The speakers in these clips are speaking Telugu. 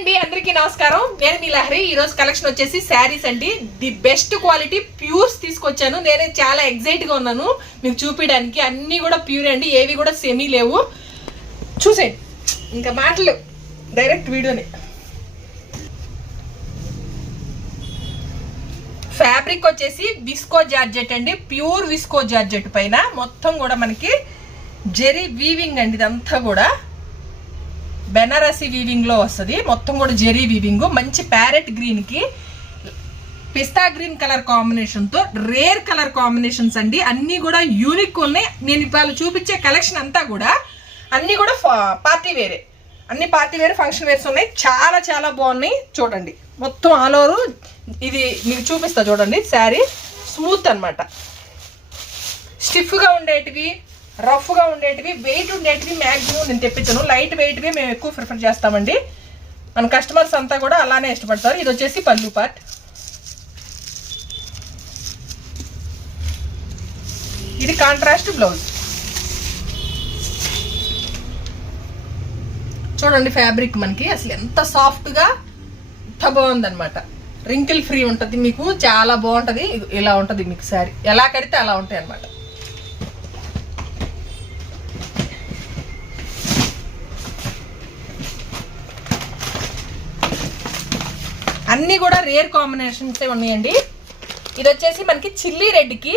అండి అందరికీ నమస్కారం. నేను మీ లహరి. ఈరోజు కలెక్షన్ వచ్చేసి శారీస్ అండి. ది బెస్ట్ క్వాలిటీ ప్యూర్స్ తీసుకొచ్చాను. నేనే చాలా ఎగ్జైట్గా ఉన్నాను మీకు చూపించడానికి అన్నీ కూడా ప్యూర్ అండి. ఏవి కూడా సెమీ లేవు. చూసేయండి. ఇంకా మాటలు. డైరెక్ట్ వీడియోని. ఫ్యాబ్రిక్ వచ్చేసి విస్కో జార్జెట్ అండి. ప్యూర్ విస్కో జార్జెట్ పైన. మొత్తం కూడా మనకి జెరీ వీవింగ్ అండి ఇదంతా కూడా. బెనారసి వీవింగ్లో వస్తుంది. మొత్తం కూడా జెరీ వీవింగ్ మంచి ప్యారెట్ గ్రీన్కి పిస్తా గ్రీన్ కలర్ కాంబినేషన్తో రేర్ కలర్ కాంబినేషన్స్ అండి. అన్ని కూడా యూనిక్ ఉన్నాయి. నేను ఇవాళ చూపించే కలెక్షన్ అంతా కూడా అన్ని కూడా పార్టీ వేరే అన్ని పార్టీ వేర్ ఫంక్షన్ వేర్స్ ఉన్నాయి. చాలా చాలా బాగున్నాయి. చూడండి. మొత్తం ఆల్ ఓవర్ ఇది మీకు చూపిస్తా చూడండి. శారీ స్మూత్ అనమాట స్టిఫ్గా ఉండేటివి. రఫ్గా ఉండేటివి వెయిట్ ఉండేటివి మ్యాక్సిమం నేను తెప్పించాను. లైట్ వెయిట్వి మేము ఎక్కువ ప్రిఫర్ చేస్తామండి. మన కస్టమర్స్ అంతా కూడా అలానే ఇష్టపడతారు. ఇది వచ్చేసి పళ్ళు పార్ట్ ఇది కాంట్రాస్ట్ బ్లౌజ్ చూడండి ఫ్యాబ్రిక్ మనకి. అసలు ఎంత సాఫ్ట్గా ఎంత బాగుందనమాట రింకిల్ ఫ్రీ ఉంటుంది. మీకు చాలా బాగుంటుంది. ఇలా ఉంటుంది మీకు శారీ. ఎలా కడితే అలా ఉంటాయి అన్నమాట అన్నీ కూడా రేర్ కాంబినేషన్స్ ఉన్నాయండి. ఇది వచ్చేసి మనకి chilli రెడ్కి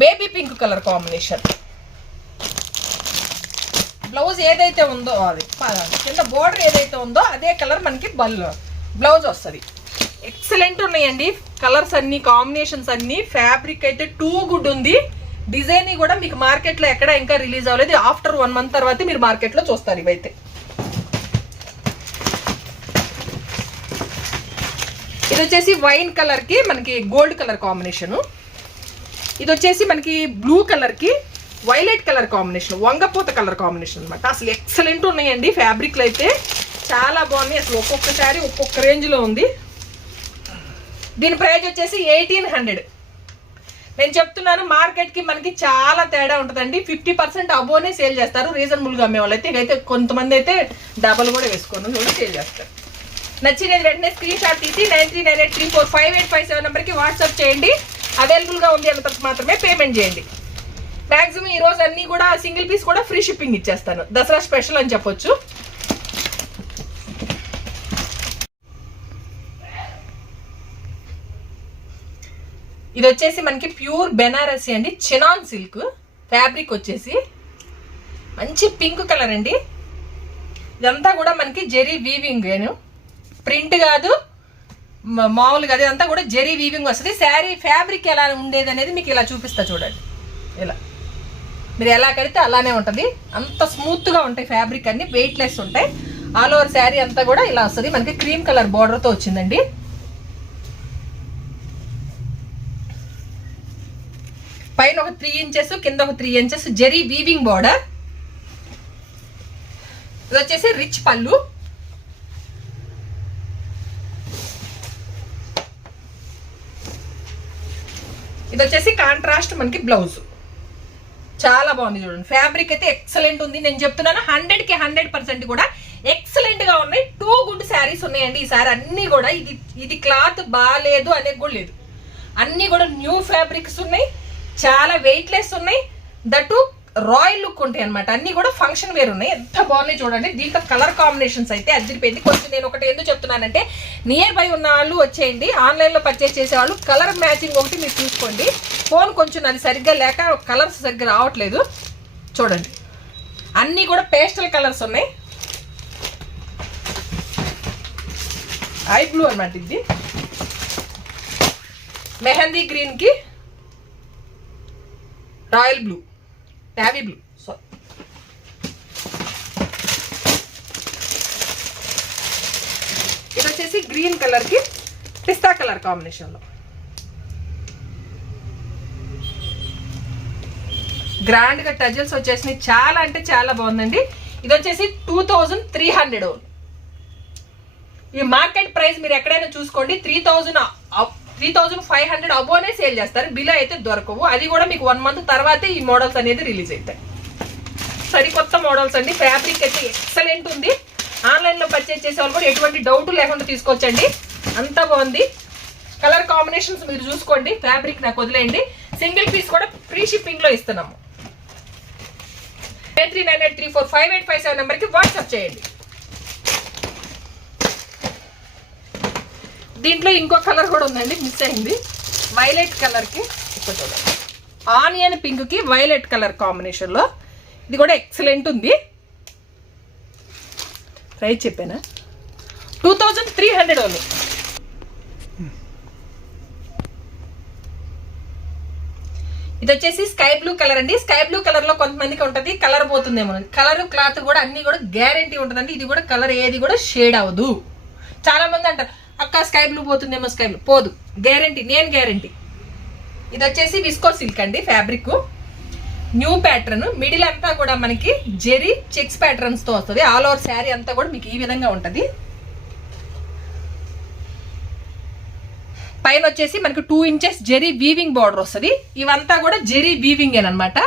baby pink colour combination blouse ఏదైతే ఉందో అది కింద బోర్డర్ ఏదైతే ఉందో అదే కలర్ మనకి బల్ బ్లౌజ్ వస్తుంది. ఎక్సలెంట్ ఉన్నాయండి. కలర్స్ అన్ని కాంబినేషన్స్ అన్ని ఫ్యాబ్రిక్ అయితే టూ గుడ్ ఉంది. డిజైన్ కూడా మీకు మార్కెట్లో ఎక్కడ ఇంకా రిలీజ్ అవ్వలేదు. ఆఫ్టర్ వన్ మంత్ తర్వాత మీరు మార్కెట్లో చూస్తారు ఇవైతే. ఇది వచ్చేసి వైన్ కలర్కి మనకి గోల్డ్ కలర్ కాంబినేషన్. ఇది వచ్చేసి మనకి బ్లూ కలర్కి వైలెట్ కలర్ కాంబినేషన్ వంగపూత కలర్ కాంబినేషన్ అనమాట అసలు ఎక్సలెంట్ ఉన్నాయండి ఫ్యాబ్రిక్లు అయితే. చాలా బాగున్నాయి. అసలు ఒక్కొక్క శారీ ఒక్కొక్క రేంజ్లో ఉంది. దీని ప్రైజ్ వచ్చేసి ఎయిటీన్ హండ్రెడ్. నేను చెప్తున్నాను మార్కెట్కి మనకి చాలా తేడా ఉంటుందండి. ఫిఫ్టీ పర్సెంట్ అబోనే సేల్ చేస్తారు. రీజనబుల్గా అమ్మే వాళ్ళైతే ఇకైతే కొంతమంది అయితే డబల్ కూడా వేసుకోండి కూడా సేల్ చేస్తారు. నచ్చినది వెంటనే స్క్రీన్ షాట్ తీసి nine three nine eight three four five eight five seven నెంబర్కి వాట్సాప్ చేయండి. అవైలబుల్గా ఉంది అంత మాత్రమే పేమెంట్ చేయండి. మ్యాక్సిమం ఈ రోజు కూడా సింగిల్ పీస్ కూడా ఫ్రీ షిప్పింగ్ ఇచ్చేస్తాను. దసరా స్పెషల్ అని చెప్పొచ్చు. ఇది వచ్చేసి మనకి ప్యూర్ బెనారసి అండి. చినాన్ సిల్క్ ఫ్యాబ్రిక్ వచ్చేసి మంచి పింక్ కలర్ అండి. ఇదంతా కూడా మనకి జెరీ వీవింగ్ నేను ప్రింట్ కాదు మామూలుగా అది అంతా కూడా జెరీ వీవింగ్ వస్తుంది. శారీ ఫ్యాబ్రిక్ ఎలా ఉండేది అనేది మీకు ఇలా చూపిస్తా చూడండి. ఇలా. మీరు ఎలా కడితే అలానే ఉంటుంది. అంత స్మూత్గా ఉంటాయి ఫ్యాబ్రిక్ అన్ని. వెయిట్లెస్ ఉంటాయి. ఆల్ ఓవర్ శారీ అంతా కూడా ఇలా వస్తుంది. మనకి క్రీమ్ కలర్ బార్డర్తో వచ్చిందండి. పైన ఒక త్రీ ఇంచెస్ కింద ఒక three inches zari weaving border ఇది వచ్చేసి రిచ్ పళ్ళు. ఇది వచ్చేసి కాంట్రాస్ట్ మనకి బ్లౌజ్ చాలా బాగుంది చూడండి. ఫ్యాబ్రిక్ అయితే ఎక్సలెంట్ ఉంది. నేను చెప్తున్నాను హండ్రెడ్కి హండ్రెడ్ పర్సెంట్ కూడా ఎక్సలెంట్గా ఉన్నాయి. టూ గుడ్ శారీస్ ఉన్నాయండి ఈ సారీ అన్ని కూడా ఇది ఇది క్లాత్ బాగాలేదు అనేది కూడా లేదు. అన్ని కూడా న్యూ ఫ్యాబ్రిక్స్ ఉన్నాయి. చాలా వెయిట్లెస్ ఉన్నాయి. దట్టు రాయల్ లుక్ ఉంటాయి అనమాట అన్ని కూడా ఫంక్షన్ వేర్ ఉన్నాయి. ఎంత బాగున్నాయి చూడండి. దీంట్లో కలర్ కాంబినేషన్స్ అయితే అదిరిపోయింది. కొంచెం నేను ఒకటి ఎందుకు చెప్తున్నానంటే నియర్ బై ఉన్న వాళ్ళు వచ్చేయండి. ఆన్లైన్లో పర్చేస్ చేసే వాళ్ళు కలర్ మ్యాచింగ్ ఒకటి మీరు చూసుకోండి. ఫోన్ కొంచెం అది సరిగ్గా లేక కలర్స్ సరిగ్గా రావట్లేదు. చూడండి. అన్నీ కూడా పేస్టల్ కలర్స్ ఉన్నాయి. ఐ బ్లూ అనమాట ఇది. మెహందీ గ్రీన్కి royal blue navy blue sari ఇది వచ్చేసి గ్రీన్ కలర్కి పిస్తా కలర్ కాంబినేషన్ గ్రాండ్గా గ్రాండ్ టజల్స్ వచ్చేసినాయి. చాలా అంటే చాలా బాగుందండి. ఇది వచ్చేసి టూ థౌజండ్ త్రీ హండ్రెడ్ ఈ మార్కెట్ ప్రైస్ మీరు ఎక్కడైనా చూసుకోండి. Three thousand three thousand five hundred above sale చేస్తారు. బిలో అయితే దొరకవు. అది కూడా మీకు వన్ మంత్ తర్వాతే ఈ మోడల్స్ అనేది రిలీజ్ అవుతాయి. సరికొత్త మోడల్స్ అండి. ఫ్యాబ్రిక్ అయితే ఎక్సలెంట్ ఉంది. ఆన్లైన్లో పర్చేజ్ చేసే వాళ్ళు కూడా ఎటువంటి డౌట్ లేకుండా తీసుకోవచ్చండి. అంత బాగుంది. కలర్ కాంబినేషన్స్ మీరు చూసుకోండి. ఫ్యాబ్రిక్ నాకు వదిలేయండి. సింగిల్ పీస్ కూడా ఫ్రీ షిప్పింగ్లో ఇస్తున్నాము. Eight three nine eight three four five eight five seven నెంబర్కి వాట్సాప్ చేయండి. దీంట్లో ఇంకో కలర్ కూడా ఉందండి మిస్ అయింది. వైలెట్ కలర్కి ఇక్కడ చూడండి ఆనియన్ పింక్కి వైలెట్ కలర్ కాంబినేషన్లో ఇది కూడా ఎక్సలెంట్ ఉంది. ప్రైస్ చెప్పానా? టూ థౌజండ్ త్రీ హండ్రెడ్ ఉంది ఇది వచ్చేసి స్కై బ్లూ కలర్ అండి. స్కై బ్లూ కలర్లో కొంతమందికి ఉంటుంది కలర్ పోతుందేమో. కలర్ క్లాత్ కూడా అన్ని కూడా గ్యారంటీ ఉంటుందండి. ఇది కూడా కలర్ ఏది కూడా షేడ్ అవ్వదు. చాలా మంది అంటారు అక్క స్కై బ్లూ పోతుందేమో స్కై బ్లూ పోదు. గ్యారంటీ నేను గ్యారంటీ ఇది వచ్చేసి విస్కో సిల్క్ అండి ఫ్యాబ్రిక్ న్యూ ప్యాటర్న్ మిడిల్ అంతా కూడా మనకి జెరీ చెక్స్ ప్యాటర్న్స్తో వస్తుంది. ఆల్ ఓవర్ శారీ అంతా కూడా మీకు ఈ విధంగా ఉంటుంది. పైన వచ్చేసి మనకి two inches zari weaving border వస్తుంది. ఇవంతా కూడా జెరీ వీవింగ్ అనమాట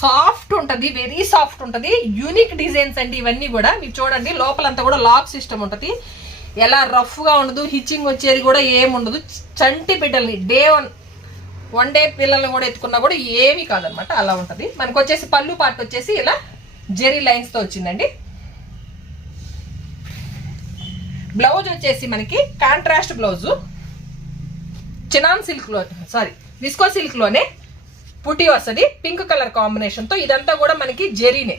సాఫ్ట్ ఉంటుంది వెరీ సాఫ్ట్ ఉంటుంది. యూనిక్ డిజైన్స్ అండి ఇవన్నీ కూడా. మీరు చూడండి లోపలంతా కూడా లాక్ సిస్టమ్ ఉంటుంది. ఎలా రఫ్గా ఉండదు హిచ్చింగ్ వచ్చేది కూడా ఏముండదు చంటి బిడ్డల్ని డే వన్ వన్ డే పిల్లల్ని కూడా ఎత్తుకున్నా కూడా ఏమీ కాదనమాట. అలా ఉంటుంది. మనకు వచ్చేసి పళ్ళు పార్ట్ వచ్చేసి ఇలా జెరీ లైన్స్తో వచ్చిందండి. బ్లౌజ్ వచ్చేసి మనకి కాంట్రాస్ట్ బ్లౌజు. చినాన్ సిల్క్లో సారీ విస్కో సిల్క్లోనే పుట్టి వస్తుంది. పింక్ కలర్ కాంబినేషన్తో ఇదంతా కూడా మనకి జెరీనే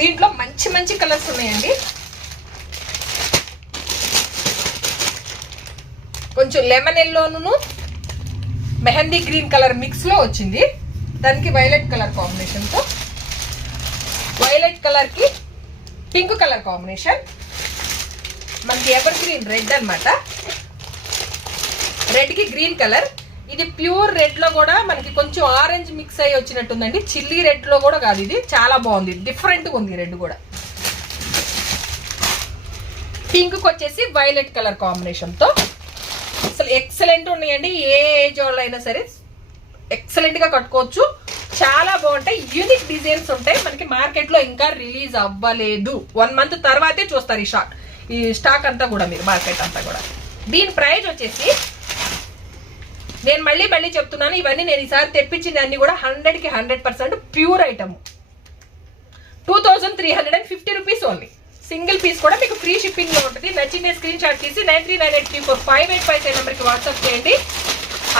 దీంట్లో మంచి మంచి కలర్స్ ఉన్నాయండి. కొంచెం లెమన్ ఎల్లోను మెహందీ గ్రీన్ కలర్ మిక్స్లో వచ్చింది. దానికి వైలెట్ కలర్ కాంబినేషన్తో. వైలెట్ కలర్కి పింక్ కలర్ కాంబినేషన్. మనకి ఎవర్ గ్రీన్ రెడ్ అనమాట రెడ్కి గ్రీన్ కలర్. ఇది ప్యూర్ రెడ్లో కూడా మనకి కొంచెం ఆరెంజ్ మిక్స్ అయ్యి వచ్చినట్టుందండి. చిల్లీ రెడ్లో కూడా కాదు ఇది. చాలా బాగుంది. డిఫరెంట్గా ఉంది రెడ్ కూడా. పింక్కి వచ్చేసి వైలెట్ కలర్ కాంబినేషన్తో. అసలు ఎక్సలెంట్ ఉన్నాయండి. ఏ ఏజ్ వాళ్ళు అయినా సరే ఎక్సలెంట్గా కట్టుకోవచ్చు. చాలా బాగుంటాయి. యూనిక్ డిజైన్స్ ఉంటాయి. మనకి మార్కెట్లో ఇంకా రిలీజ్ అవ్వలేదు. వన్ మంత్ తర్వాతే చూస్తారు ఈ షాక్ ఈ స్టాక్ అంతా కూడా మీరు మార్కెట్ అంతా కూడా. దీని ప్రైజ్ వచ్చేసి నేను మళ్ళీ మళ్ళీ చెప్తున్నాను. ఇవన్నీ నేను ఈసారి తెప్పించిన అన్ని కూడా హండ్రెడ్కి hundred percent pure item two thousand three hundred and fifty rupees only single piece కూడా మీకు ఫ్రీ షిప్పింగ్లో ఉంటుంది. నచ్చిన స్క్రీన్ షాట్ తీసి nine three nine eight three four five eight five seven నెంబర్కి వాట్సాప్ చేయండి.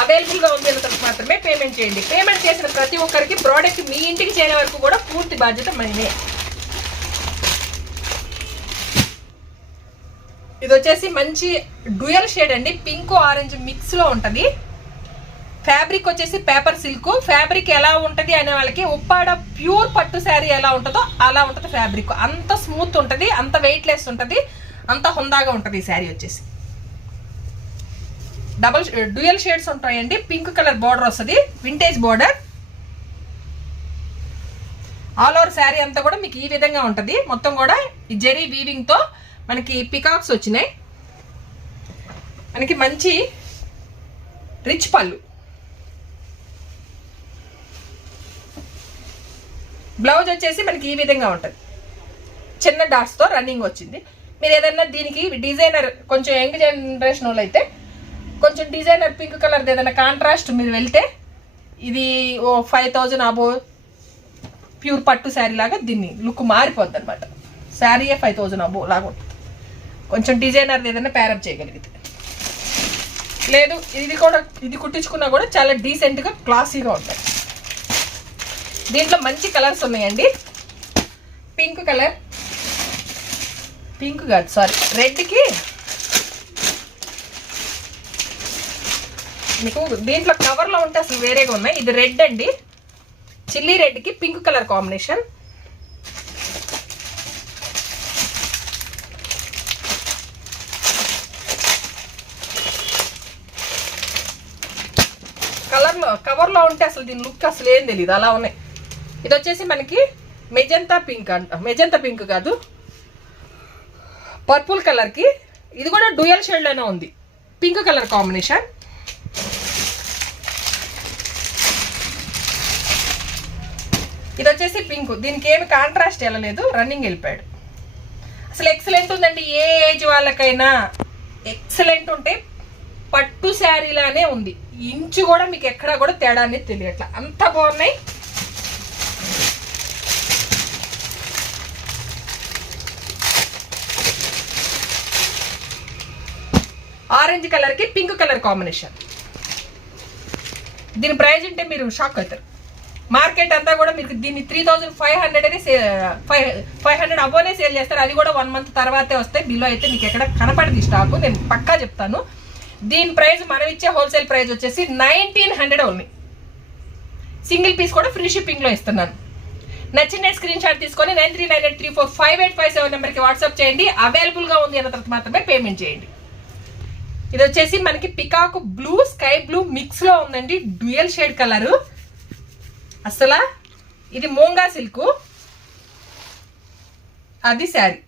అవైలబుల్గా ఉంది అన్నప్పుడు మాత్రమే పేమెంట్ చేయండి. పేమెంట్ చేసిన ప్రతి ఒక్కరికి ప్రోడక్ట్ మీ ఇంటికి చేరే వరకు కూడా పూర్తి బాధ్యత మనమే ఇది వచ్చేసి మంచి డ్యూయల్ షేడ్ అండి. పింక్ ఆరెంజ్ మిక్స్లో ఉంటది. ఫ్యాబ్రిక్ వచ్చేసి పేపర్ సిల్క్. ఫ్యాబ్రిక్ ఎలా ఉంటది అనే వాళ్ళకి ఉప్పాడ ప్యూర్ పట్టు శారీ ఎలా ఉంటుందో అలా ఉంటుంది ఫ్యాబ్రిక్. అంత స్మూత్ ఉంటుంది అంత వెయిట్లెస్ ఉంటుంది అంత హుందాగా ఉంటుంది ఈ శారీ వచ్చేసి. డబల్ డ్యూయల్ షేడ్స్ ఉంటాయండి. పింక్ కలర్ బార్డర్ వస్తుంది vintage border all over sari అంతా కూడా మీకు ఈ విధంగా ఉంటుంది. మొత్తం కూడా ఈ జెరీ వీవింగ్తో మనకి పికాక్స్ వచ్చినాయి. మనకి మంచి రిచ్ పళ్ళు. బ్లౌజ్ వచ్చేసి మనకి ఈ విధంగా ఉంటుంది. చిన్న డాట్స్తో రన్నింగ్ వచ్చింది. మీరు ఏదైనా దీనికి డిజైనర్ కొంచెం యంగ్ జనరేషన్ వాళ్ళు అయితే కొంచెం డిజైనర్ పింక్ కలర్ది ఏదైనా కాంట్రాస్ట్ మీరు వెళ్తే ఇది ఓ ఫైవ్ థౌజండ్ అబో ప్యూర్ పట్టు శారీ లాగా దీన్ని లుక్ మారిపోద్ది అనమాట శారీయే ఫైవ్ థౌజండ్ అబో లాగా ఉంటుంది. కొంచెం డిజైనర్ది ఏదైనా ప్యారప్ చేయగలిగితే. లేదు ఇది కూడా ఇది కుట్టించుకున్నా కూడా చాలా డీసెంట్గా క్లాసీగా ఉంటాయి. దీంట్లో మంచి కలర్స్ ఉన్నాయండి. Pink colour. పింక్ కాదు సారీ రెడ్కి మీకు దీంట్లో కవర్లో ఉంటే అసలు వేరేగా ఉన్నాయి. ఇది రెడ్ అండి. చిల్లీ రెడ్కి పింక్ కలర్ కాంబినేషన్. కలర్లో కవర్లో ఉంటే అసలు దీని లుక్ అసలు ఏం తెలియదు అలా ఉన్నాయి. ఇది వచ్చేసి మనకి మెజంతా పింక్ అంట మెజంతా పింక్ కాదు. పర్పుల్ కలర్కి ఇది కూడా డ్యూయల్ షేడ్లోనే ఉంది. Pink colour combination. ఇది వచ్చేసి పింక్. దీనికి ఏమి కాంట్రాస్ట్ వెళ్ళలేదు రన్నింగ్ వెళ్ళిపోయాడు. అసలు ఎక్సలెంట్ ఉందండి. ఏ ఏజ్ వాళ్ళకైనా ఎక్సలెంట్ ఉంటే పట్టు శారీలానే ఉంది. ఇంచు కూడా మీకు ఎక్కడా కూడా తేడా అనేది తెలియట్లా. అంత బాగున్నాయి. ఆరెంజ్ కలర్కి పింక్ కలర్ కాంబినేషన్. దీని ప్రైజ్ ఉంటే మీరు షాక్ అవుతారు. మార్కెట్ అంతా కూడా మీకు దీన్ని త్రీ థౌజండ్ ఫైవ్ హండ్రెడ్ అని ఫైవ్ ఫైవ్ హండ్రెడ్ అబోనే సేల్ చేస్తారు. అది కూడా వన్ మంత్ తర్వాతే వస్తే బిలో అయితే మీకు ఎక్కడ కనపడింది స్టాక్ నేను పక్కా చెప్తాను. దీని ప్రైస్ మనం ఇచ్చే హోల్సేల్ ప్రైస్ వచ్చేసి nineteen hundred only single piece కూడా ఫ్రీ షిప్పింగ్లో ఇస్తున్నాను. నచ్చిన స్క్రీన్ షాట్ తీసుకొని nine three nine eight three four five eight five seven నెంబర్కి వాట్సాప్ చేయండి. అవైలబుల్గా ఉంది అన్న తర్వాత మాత్రమే పేమెంట్ చేయండి. ఇది వచ్చేసి మనకి పికాక్ బ్లూ స్కై బ్లూ మిక్స్లో ఉందండి. Dual shade colour. అసలు ఇది మోంగా సిల్క్. అది శారీ.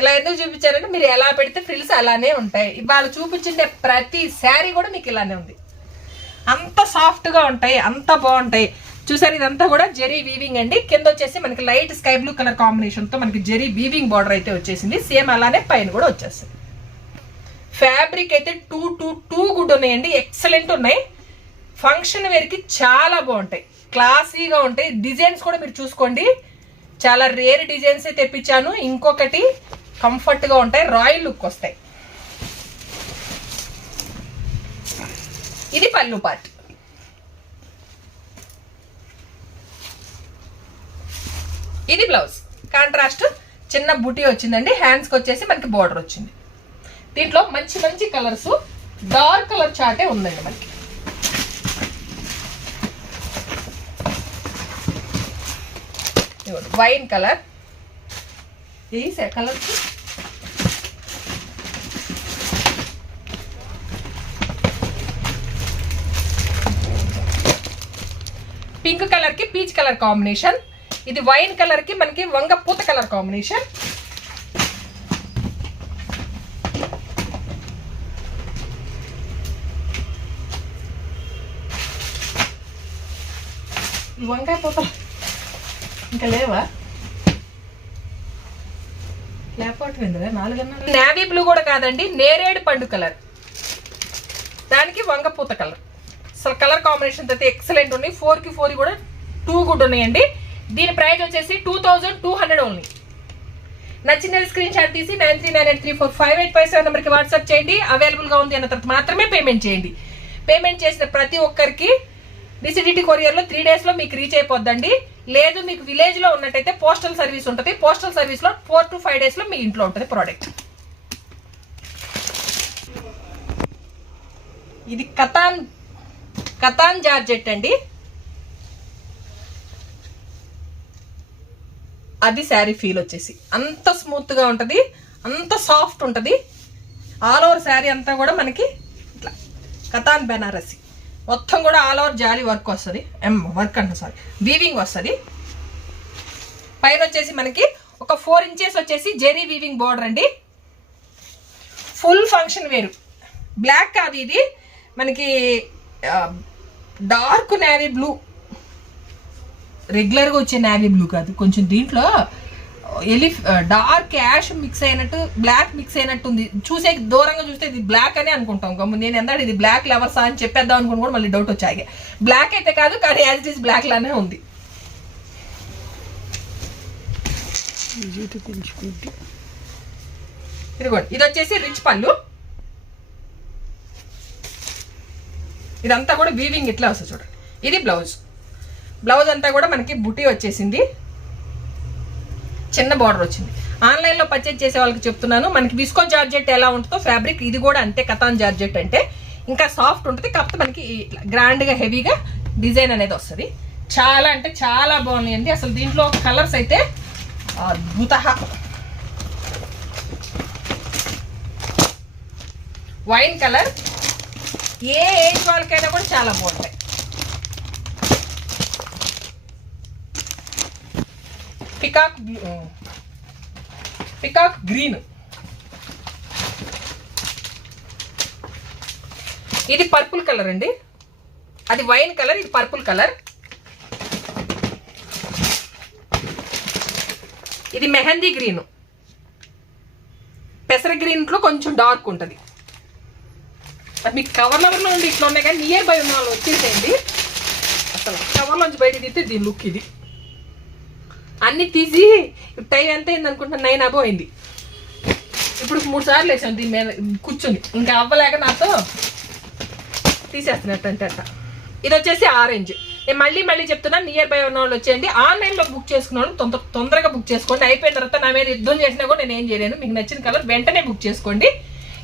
ఇలా ఎందుకు చూపించారంటే మీరు ఎలా పెడితే ఫ్రిల్స్ అలానే ఉంటాయి. ఇవాళ చూపించిండే ప్రతి శారీ కూడా మీకు ఇలానే ఉంది. అంత సాఫ్ట్గా ఉంటాయి అంత బాగుంటాయి. చూసారు ఇదంతా కూడా జెరీ వీవింగ్ అండి. కింద వచ్చేసి మనకి లైట్ స్కై బ్లూ కలర్ కాంబినేషన్తో మనకి జెరీ వీవింగ్ బార్డర్ అయితే వచ్చేసింది. సేమ్ అలానే పైన కూడా వచ్చేస్తుంది. ఫ్యాబ్రిక్ అయితే టూ టూ టూ గుడ్ ఉన్నాయండి. ఎక్సలెంట్ ఉన్నాయి. ఫంక్షన్ వేర్కి చాలా బాగుంటాయి. క్లాసీగా ఉంటాయి. డిజైన్స్ కూడా మీరు చూసుకోండి. చాలా రేర్ డిజైన్సే తెప్పించాను. ఇంకొకటి కంఫర్ట్గా ఉంటాయి. రాయల్ లుక్ వస్తాయి. ఇది పళ్ళు పార్ట్ ఇది బ్లౌజ్ కాంట్రాస్ట్ చిన్న బుటీ వచ్చిందండి. హ్యాండ్స్కి వచ్చేసి మనకి బార్డర్ వచ్చింది. దీంట్లో మంచి మంచి కలర్స్ డార్క్ కలర్ చాటే ఉందండి మనకి. వైన్ కలర్ ఈ కలర్ పింక్ కలర్కి పీచ్ కలర్ కాంబినేషన్. ఇది వైన్ కలర్కి మనకి వంగ పూత కలర్ కాంబినేషన్. వంకాయ పూత. ఇంకా లేవా? లేకపోవట్లేదురా నాలుగన్నా నేవీ బ్లూ కూడా కాదండి నేరేడు పండు కలర్. దానికి వంగపూత కలర్. అసలు కలర్ కాంబినేషన్ అయితే ఎక్సలెంట్ ఉన్నాయి. ఫోర్కి ఫోర్ కూడా టూ గుడ్ ఉన్నాయండి. దీని ప్రైస్ వచ్చేసి two thousand two hundred only. నచ్చిన స్క్రీన్ షాట్ తీసి nine three nine eight three four five eight five seven నెంబర్కి వాట్సాప్ చేయండి. అవైలబుల్గా ఉంది అన్న తర్వాత మాత్రమే పేమెంట్ చేయండి. పేమెంట్ చేసిన ప్రతి ఒక్కరికి డిసిడిటీ కొరియర్లో త్రీ డేస్లో మీకు రీచ్ అయిపోద్దండి. లేదు మీకు విలేజ్లో ఉన్నట్టయితే పోస్టల్ సర్వీస్ ఉంటుంది. పోస్టల్ సర్వీస్లో ఫోర్ టు ఫైవ్ డేస్లో మీ ఇంట్లో ఉంటుంది ప్రోడక్ట్ ఇది కథాన్ కథాన్ జార్జెట్ అండి. అది శారీ ఫీల్ వచ్చేసి. అంత స్మూత్గా ఉంటుంది. అంత సాఫ్ట్ ఉంటుంది. ఆల్ ఓవర్ శారీ అంతా కూడా మనకి ఇట్లా. కథాన్ బెనారసి. మొత్తం కూడా ఆల్ ఓవర్ జాలి వర్క్ వస్తుంది. ఎం వర్క్ అంట సారీ వీవింగ్ వస్తుంది. పైన వచ్చేసి మనకి ఒక ఫోర్ ఇంచెస్ వచ్చేసి జెరీ వీవింగ్ బోర్డర్ అండి. Full function wear. బ్లాక్ కాదు ఇది. మనకి డార్క్ నేవీ బ్లూ రెగ్యులర్గా వచ్చే నేవీ బ్లూ కాదు. కొంచెం దీంట్లో ఎలిఫ్ డార్క్ యాష్ మిక్స్ అయినట్టు బ్లాక్ మిక్స్ అయినట్టు ఉంది చూసే దూరంగా చూస్తే ఇది బ్లాక్ అని అనుకుంటాం. గమ్ము నేను ఎందాడు ఇది బ్లాక్ లెవర్సా అని చెప్పేద్దాం అనుకుని కూడా మళ్ళీ డౌట్ వచ్చాయి. బ్లాక్ అయితే కాదు కానీ యాజ్ ఇట్ ఈస్ బ్లాక్ లానే ఉంది. ఇదిగోండి ఇది వచ్చేసి రిచ్ పళ్ళు. ఇదంతా కూడా వీవింగ్ ఇట్లా వస్తుంది చూడండి. ఇది బ్లౌజ్ బ్లౌజ్ అంతా కూడా మనకి బుటీ వచ్చేసింది. చిన్న బార్డర్ వచ్చింది. ఆన్లైన్లో పర్చేజ్ చేసే వాళ్ళకి చెప్తున్నాను మనకి విస్కో జార్జెట్ ఎలా ఉంటుందో ఫ్యాబ్రిక్ ఇది కూడా అంతే కథాన్ జార్జెట్ అంటే. ఇంకా సాఫ్ట్ ఉంటుంది కాకపోతే మనకి గ్రాండ్గా హెవీగా డిజైన్ అనేది వస్తుంది. చాలా అంటే చాలా బాగున్నాయండి. అసలు దీంట్లో కలర్స్ అయితే అద్భుత. వైన్ కలర్ ఏ ఏజ్ వాళ్ళకైనా కూడా చాలా బాగుంటాయి. పికాక్ పికాక్ గ్రీన్ ఇది పర్పుల్ కలర్ అండి. అది వైన్ కలర్ ఇది పర్పుల్ కలర్ ఇది మెహందీ గ్రీన్ పెసర గ్రీన్లో కొంచెం డార్క్ ఉంటుంది. అది మీకు కవర్ లవర్లో ఉండి ఇట్లా ఉన్నాయి కానీ నియర్ బై ఉన్న వాళ్ళు వచ్చేసేయండి. అసలు కవర్లోంచి బయట తీస్తే దీని లుక్ ఇది. అన్ని తీసి టైం ఎంత అయింది అనుకుంటున్నా నైన్ అబో అయింది. ఇప్పుడు మూడు సార్లు వేసాను దీని మీద కూర్చుని. ఇంకా అవ్వలేక నాతో తీసేస్తున్నట్టు అంటే అట్ట ఇది వచ్చేసి ఆరెంజ్. నేను మళ్ళీ మళ్ళీ చెప్తున్నా నియర్ బై ఉన్న వాళ్ళు వచ్చేయండి. ఆన్లైన్లో బుక్ చేసుకున్న వాళ్ళు తొందర తొందరగా బుక్ చేసుకోండి. అయిపోయిన తర్వాత నా మీద యుద్ధం చేసినా కూడా నేను ఏం చేయలేను. మీకు నచ్చిన కలర్ వెంటనే బుక్ చేసుకోండి.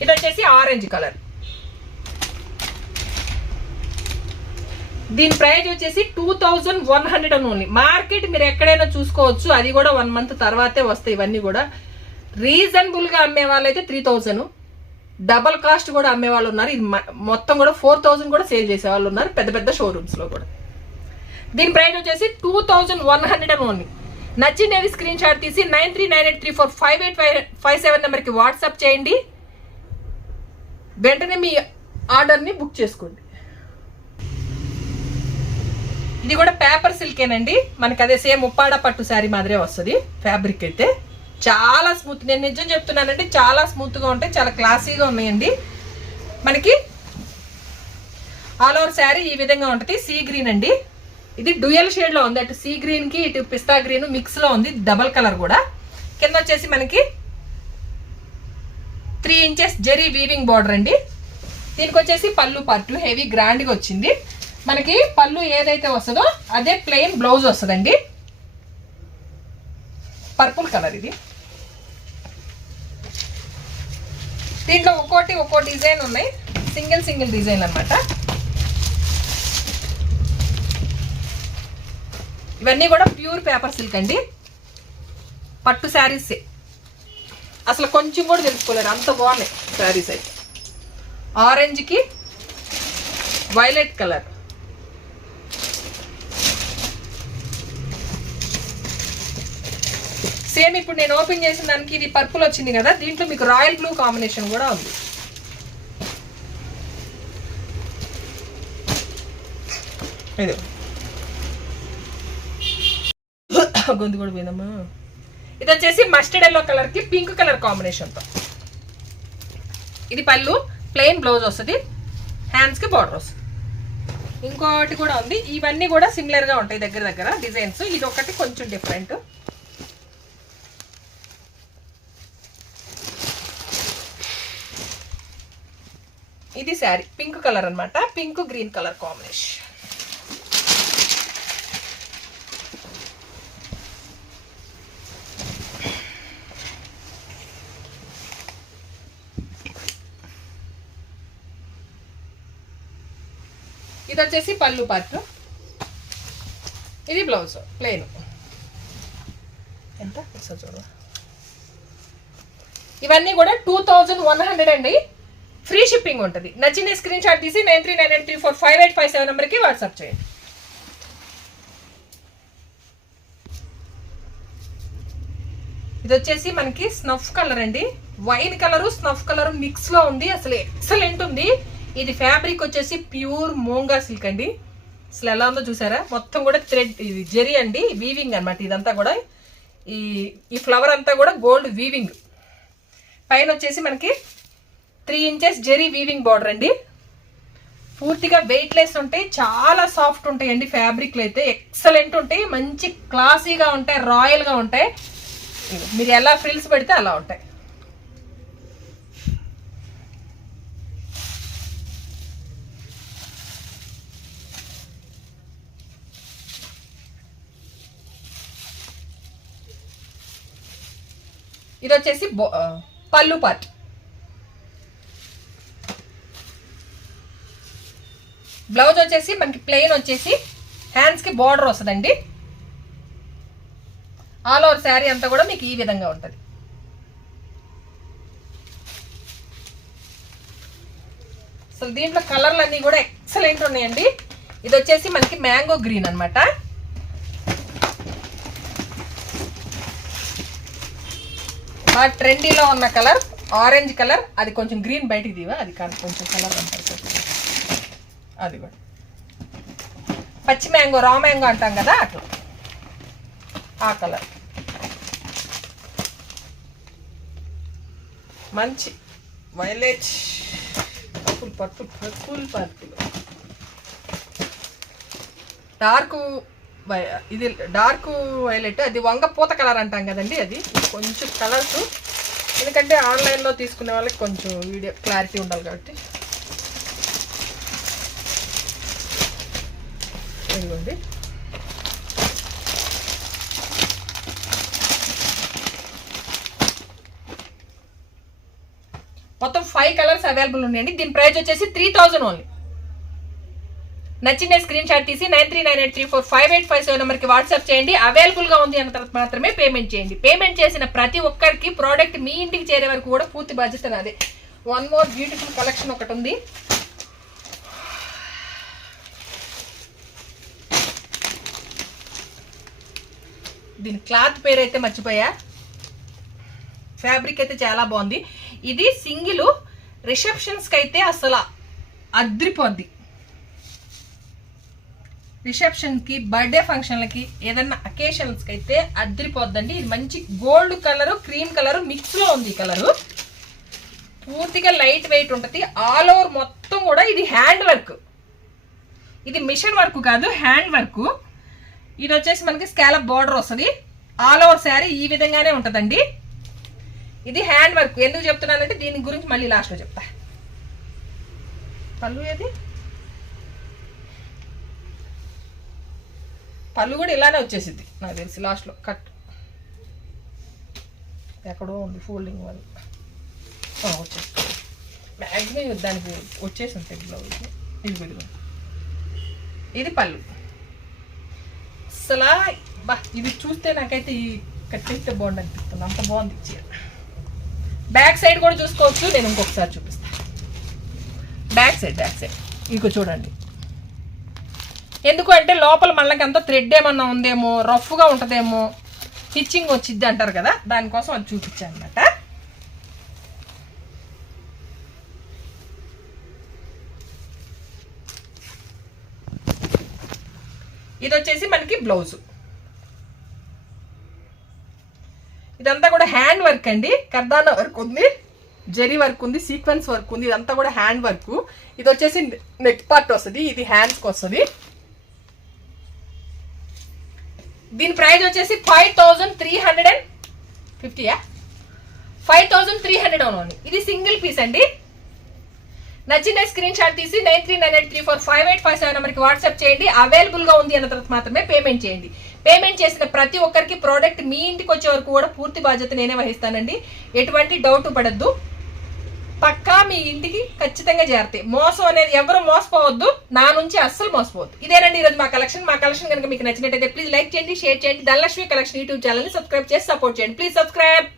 ఇది వచ్చేసి ఆరెంజ్ కలర్ దీని ప్రైజ్ వచ్చేసి టూ థౌజండ్ వన్ హండ్రెడ్ అని ఓన్లీ మార్కెట్ మీరు ఎక్కడైనా చూసుకోవచ్చు. అది కూడా వన్ మంత్ తర్వాతే వస్తాయి ఇవన్నీ కూడా. రీజనబుల్గా అమ్మే వాళ్ళైతే త్రీ థౌజండ్. డబల్ కాస్ట్ కూడా అమ్మే వాళ్ళు ఉన్నారు. ఇది మ- మొత్తం కూడా ఫోర్ థౌజండ్ కూడా సేల్ చేసే వాళ్ళు ఉన్నారు. పెద్ద పెద్ద షోరూమ్స్లో కూడా. దీని ప్రైస్ వచ్చేసి టూ థౌజండ్ వన్ హండ్రెడ్ అని ఓన్లీ నచ్చినవి స్క్రీన్ షాట్ తీసి nine three nine eight three four five eight five five seven నెంబర్కి వాట్సాప్ చేయండి. వెంటనే మీ ఆర్డర్ని బుక్ చేసుకోండి. ఇది కూడా పేపర్ సిల్కేనండి. మనకి అదే సేమ్ ఉప్పాడ పట్టు శారీ మాదిరే వస్తుంది. ఫ్యాబ్రిక్ అయితే. చాలా స్మూత్ నేను నిజం చెప్తున్నానండి చాలా స్మూత్గా ఉంటాయి చాలా క్లాసీగా ఉన్నాయండి. మనకి ఆల్ ఓవర్ శారీ ఈ విధంగా ఉంటుంది. సీ గ్రీన్ అండి. ఇది డ్యూయల్ షేడ్లో ఉంది. అటు సీ గ్రీన్కి ఇటు పిస్తా గ్రీన్ మిక్స్లో ఉంది. డబల్ కలర్ కూడా. కింద వచ్చేసి మనకి three inches zari weaving border అండి. దీనికి వచ్చేసి పళ్ళు పట్టు హెవీ గ్రాండ్గా వచ్చింది. మనకి పళ్ళు ఏదైతే వస్తుందో అదే ప్లెయిన్ బ్లౌజ్ వస్తుందండి. పర్పుల్ కలర్ ఇది. దీంట్లో ఒక్కోటి ఒక్కో డిజైన్ ఉన్నాయి. సింగిల్ సింగిల్ డిజైన్ అన్నమాట. ఇవన్నీ కూడా ప్యూర్ పేపర్ సిల్క్ అండి. పట్టు శారీసే అసలు కొంచెం కూడా తెలుసుకోలేరు. అంత బాగున్నాయి శారీస్ అయితే. ఆరెంజ్కి వైలెట్ కలర్ సేమ్ ఇప్పుడు నేను ఓపెన్ చేసిన దానికి ఇది పర్పుల్ వచ్చింది కదా దీంట్లో మీకు రాయల్ బ్లూ కాంబినేషన్ కూడా ఉంది. ఇది గొంతు కూడా పోయిందమ్మా. ఇది వచ్చేసి మస్టర్డ్ ఎల్లో కలర్కి పింక్ కలర్ కాంబినేషన్తో ఇది పళ్ళు ప్లెయిన్ బ్లౌజ్ వస్తుంది హ్యాండ్స్కి బార్డర్ వస్తుంది. ఇంకోటి కూడా ఉంది ఇవన్నీ కూడా సిమిలర్గా ఉంటాయి దగ్గర దగ్గర డిజైన్స్ ఇది ఒకటి కొంచెం డిఫరెంట్ ఇది శారీ. పింక్ కలర్ అన్నమాట. Pink green colour combination. ఇది వచ్చేసి పళ్ళు పార్ట్ ఇది బ్లౌజ్ ప్లెయిన్. ఎంత? ఇవన్నీ కూడా టూ థౌజండ్ వన్ హండ్రెడ్ అండి. ఫ్రీ షిప్పింగ్ ఉంటుంది. నచ్చిన స్క్రీన్ షాట్ తీసి nine three nine eight three four five eight five seven నెంబర్కి వాట్సాప్ చేయండి. ఇది వచ్చేసి మనకి స్నఫ్ కలర్ అండి. వైన్ కలరు స్నఫ్ కలర్ మిక్స్లో ఉంది. అసలు ఎక్సలెంట్ ఉంది. ఇది ఫ్యాబ్రిక్ వచ్చేసి ప్యూర్ మోంగా సిల్క్ అండి. అసలు ఎలా ఉందో చూసారా? మొత్తం కూడా థ్రెడ్ ఇది జెరీ అండి. వీవింగ్ అన్నమాట ఇదంతా కూడా. ఈ ఈ ఫ్లవర్ అంతా కూడా గోల్డ్ వీవింగ్. పైన వచ్చేసి మనకి three inches zari weaving border అండి. పూర్తిగా వెయిట్లెస్ ఉంటాయి చాలా సాఫ్ట్ ఉంటాయండి ఫ్యాబ్రిక్లు అయితే. ఎక్సలెంట్ ఉంటాయి మంచి క్లాసీగా ఉంటాయి రాయల్గా ఉంటాయి. మీరు ఎలా ఫ్రిల్స్ పెడితే అలా ఉంటాయి. ఇది వచ్చేసి బో- పళ్ళు పార్ట్ బ్లౌజ్ వచ్చేసి మనకి ప్లెయిన్ వచ్చేసి హ్యాండ్స్కి బార్డర్ వస్తుందండి. ఆల్ ఓవర్ శారీ అంతా కూడా మీకు ఈ విధంగా ఉంటుంది. అసలు దీంట్లో కలర్లు అన్నీ కూడా ఎక్సలెంట్ ఉన్నాయండి. ఇది వచ్చేసి మనకి మ్యాంగో గ్రీన్ అనమాట ఆ ట్రెండీలో ఉన్న కలర్ ఆరెంజ్ కలర్ అది కొంచెం గ్రీన్ బయటికి దీవా అది కాదు కొంచెం కలర్ అంటారు అది కూడా. పచ్చి మ్యాంగో రా మ్యాంగో అంటాం కదా అట్లా. ఆ కలర్. మంచి violet purple purple purple purple. Dark ఇది డార్క్ వైలెట్ అది వంగ పూత కలర్ అంటాం కదండి అది. కొంచెం కలర్స్. ఎందుకంటే ఆన్లైన్లో తీసుకునే వాళ్ళకి కొంచెం వీడియో క్లారిటీ ఉండాలి కాబట్టి. ఉంటుంది మొత్తం ఫైవ్ కలర్స్ అవైలబుల్ ఉన్నాయండి. దీని ప్రైస్ వచ్చేసి త్రీ థౌజండ్ ఓన్లీ నచ్చిన స్క్రీన్ షాట్ తీసి nine three nine eight three four five eight five seven నెంబర్కి వాట్సాప్ చేయండి. అవైలబుల్గా ఉంది అన్న తర్వాత మాత్రమే పేమెంట్ చేయండి. పేమెంట్ చేసిన ప్రతి ఒక్కరికి ప్రోడక్ట్ మీ ఇంటికి చేరే వరకు కూడా పూర్తి బాధ్యత నాదే. వన్ మోర్ బ్యూటిఫుల్ కలెక్షన్ ఒకటి ఉంది. దీని క్లాత్ పేరు అయితే మర్చిపోయా. ఫ్యాబ్రిక్ అయితే చాలా బాగుంది. ఇది సింగిల్ రిసెప్షన్స్కి అయితే అసలు అద్రిపోద్ది. రిసెప్షన్కి బర్త్డే ఫంక్షన్లకి ఏదన్నా అకేషన్స్కి అయితే అద్దరిపోద్దండి ఇది మంచి గోల్డ్ కలరు క్రీమ్ కలరు మిక్స్లో ఉంది ఈ కలరు. పూర్తిగా లైట్ వెయిట్ ఉంటుంది. ఆల్ ఓవర్ మొత్తం కూడా ఇది హ్యాండ్ వర్క్. ఇది మిషన్ వర్క్ కాదు హ్యాండ్ వర్క్. ఇది వచ్చేసి మనకి స్కాలప్ బార్డర్ వస్తుంది. ఆల్ ఓవర్ శారీ ఈ విధంగానే ఉంటుందండి. ఇది హ్యాండ్ వర్క్ ఎందుకు చెప్తున్నానంటే దీని గురించి మళ్ళీ లాస్ట్లో చెప్తా. పళ్ళు ఏది? పళ్ళు కూడా ఇలానే వచ్చేసింది నాకు తెలిసి లాస్ట్లో కట్ ఎక్కడో ఉంది ఫోల్డింగ్ వల్ల. వచ్చేస్తుంది. మ్యాక్సిమం దానికి వచ్చేసి ఉంటాయి బ్లౌజ్ ఇది ఇది పళ్ళు. అసలు బా ఇది చూస్తే నాకైతే ఈ కట్టేస్తే బాగుంది అనిపిస్తుంది అంత బాగుంది చీర. బ్యాక్ సైడ్ కూడా చూసుకోవచ్చు నేను ఇంకొకసారి చూపిస్తాను బ్యాక్ సైడ్ బ్యాక్ సైడ్. ఇక చూడండి. ఎందుకు అంటే లోపల మనకి ఎంత థ్రెడ్ ఏమన్నా ఉందేమో రఫ్గా ఉంటుందేమో స్టిచ్చింగ్ వచ్చిద్ది అంటారు కదా దానికోసం అది చూపించాను అనమాట ఇది వచ్చేసి మనకి బ్లౌజ్. ఇదంతా కూడా హ్యాండ్ వర్క్ అండి. కర్దాన వర్క్ ఉంది జరీ వర్క్ ఉంది సీక్వెన్స్ వర్క్ ఉంది. ఇదంతా కూడా హ్యాండ్ వర్క్. ఇది వచ్చేసి నెక్ పార్ట్ వస్తుంది ఇది హ్యాండ్స్కి వస్తుంది. దీని ప్రైస్ వచ్చేసి five thousand three hundred and ఫిఫ్టీయా five thousand three hundred అవును ఇది సింగిల్ పీస్ అండి. నచ్చిన స్క్రీన్ షాట్ తీసి nine three nine eight three four five eight five seven నెంబర్కి వాట్సాప్ చేయండి. అవైలబుల్గా ఉంది అన్న తర్వాత మాత్రమే పేమెంట్ చేయండి. పేమెంట్ చేసిన ప్రతి ఒక్కరికి ప్రోడక్ట్ మీ ఇంటికి వచ్చే వరకు కూడా పూర్తి బాధ్యత నేనే వహిస్తానండి. ఎటువంటి డౌట్ పడద్దు. పక్కా మీ ఇంటికి ఖచ్చితంగా చేరతాయి మోసం అనేది ఎవరు మోసపోవద్దు. నా నుంచి అస్సలు మోసపోవద్దు. ఇదేనండి ఈరోజు మా కలెక్షన్ మా కలెక్షన్ కనుక మీకు నచ్చినట్టయితే ప్లీజ్ లైక్ చేయండి షేర్ చేయండి. ధనలక్ష్మి కలెక్షన్ యూట్యూబ్ ఛానల్ని సబ్స్క్రైబ్ చేసి సపోర్ట్ చేయండి. Please subscribe